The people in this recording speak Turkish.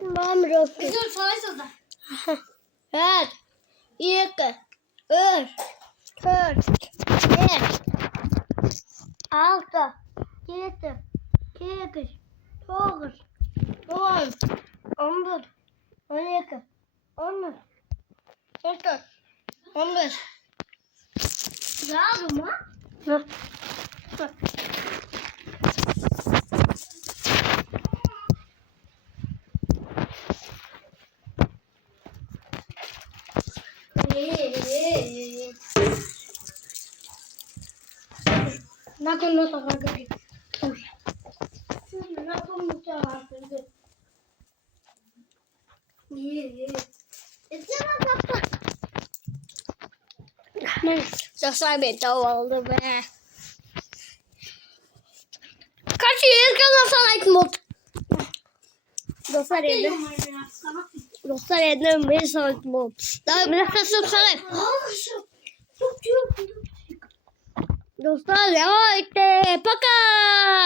Mom wrote it. Red, eek, third, yes, alta, kete, kekes, togus, on, ombud, oneka, onus, etter, ombud. Raar, ma? Ja. Nakon mo sa kagabi. Nakon mo sa kagabi. Dostlar beni oldu be. Kaç yüz kalırsan ekmot. Dostlar yedim bir sonraki mod. Daha biraz kasım sana. Dostlar ya işte paka.